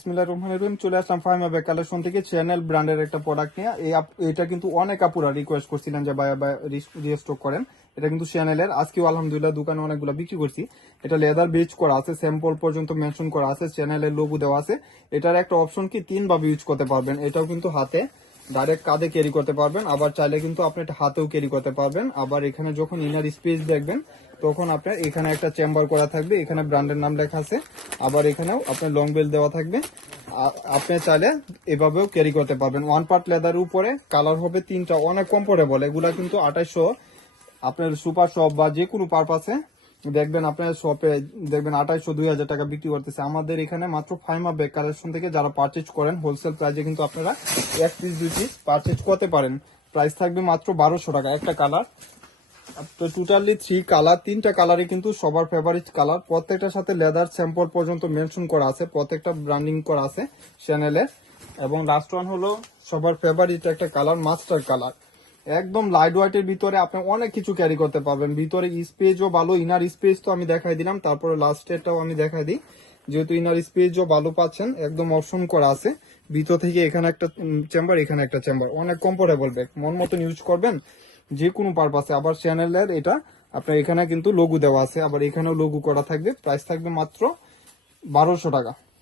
বিসমিল্লাহির রহমানির রহিম। চলে আসলাম ফাহিমা ব্যাগ কালেকশন থেকে চ্যানেল ব্র্যান্ডের একটা প্রোডাক্ট নিয়ে। এটা কিন্তু অনেক আপুরা রিকোয়েস্ট করছিলেন যে ভাই রিস্টক করেন। এটা কিন্তু চ্যানেলের আজকেও আলহামদুলিল্লাহ দোকানে অনেকগুলো বিক্রি করছি। এটা লেদার বেজ করা আছে, স্যাম্পল পর্যন্ত মেনশন করা আছে, চ্যানেলের লোগো দেওয়া আছে। এটার একটা অপশন কি 3 ভাবে ইউজ করতে পারবেন। এটাও কিন্তু হাতে ডাইরেক্ট কাঁধে ক্যারি করতে পারবেন, আবার চাইলে কিন্তু আপনি এটা হাতেও ক্যারি করতে পারবেন। আবার এখানে যখন ইনার স্পেস দেখবেন তখন আপনার এখানে একটা চেম্বার করা থাকবে, এখানে ব্র্যান্ডের নাম লেখা আছে। আবার এখানেও আপনার লং বেল দেওয়া থাকবে। আপনি চাইলে এভাবেও ক্যারি করতে পারবেন। ওয়ান পার্ট লেদার উপরে কালার হবে 3টা, অনেক কমফোর্টেবল। এগুলা কিন্তু 2800 আপনার সুপার শপ বা যে কোনো পারপাসে দেখবেন, আপনার শপে দেখবেন 2800 2000 টাকা বিক্রি করতেছে। আমাদের এখানে মাত্র ফাইমা ব্যাগ কালেকশন থেকে যারা পারচেজ করেন হোলসেল প্রাইসে কিন্তু আপনারা 1 পিস 2 পিস পারচেজ করতে পারেন। প্রাইস থাকবে মাত্র 1200 টাকা একটা কালার। তো টোটালি 3 কালার, 3টা কালারই কিন্তু সবার ফেভারিট কালার। প্রত্যেকটার সাথে লেদার স্যাম্পল পর্যন্ত মেনশন করা আছে, প্রত্যেকটা ব্র্যান্ডিং করা আছে চ্যানেলে। এবং লাস্ট ওয়ান হলো সবার ফেভারিট একটা কালার, মাস্টার কালার। একদম লাইট ওয়েটের ভিতরে আপনি অনেক কিছু ক্যারি করতে পারবেন। ভিতরে স্পেসও ভালো, ইনার স্পেস তো আমি দেখাই দিলাম, তারপরে লাস্টেরটাও আমি দেখাই দিই। যেহেতু ইনার স্পেসও ভালো পাচ্ছেন, একদম অপশন করা আছে। ভিতর থেকে এখানে একটা চেম্বার, এখানে একটা চেম্বার, অনেক কমফোর্টেবল ব্যাগ, মন মতন ইউজ করবেন যে কোনো পারপাসে। আবার চ্যানেলের এটা আপনার এখানে কিন্তু লোগো দেওয়া আছে, আবার এখানেও লোগো করা থাকবে। প্রাইস থাকবে মাত্র 1200 টাকা।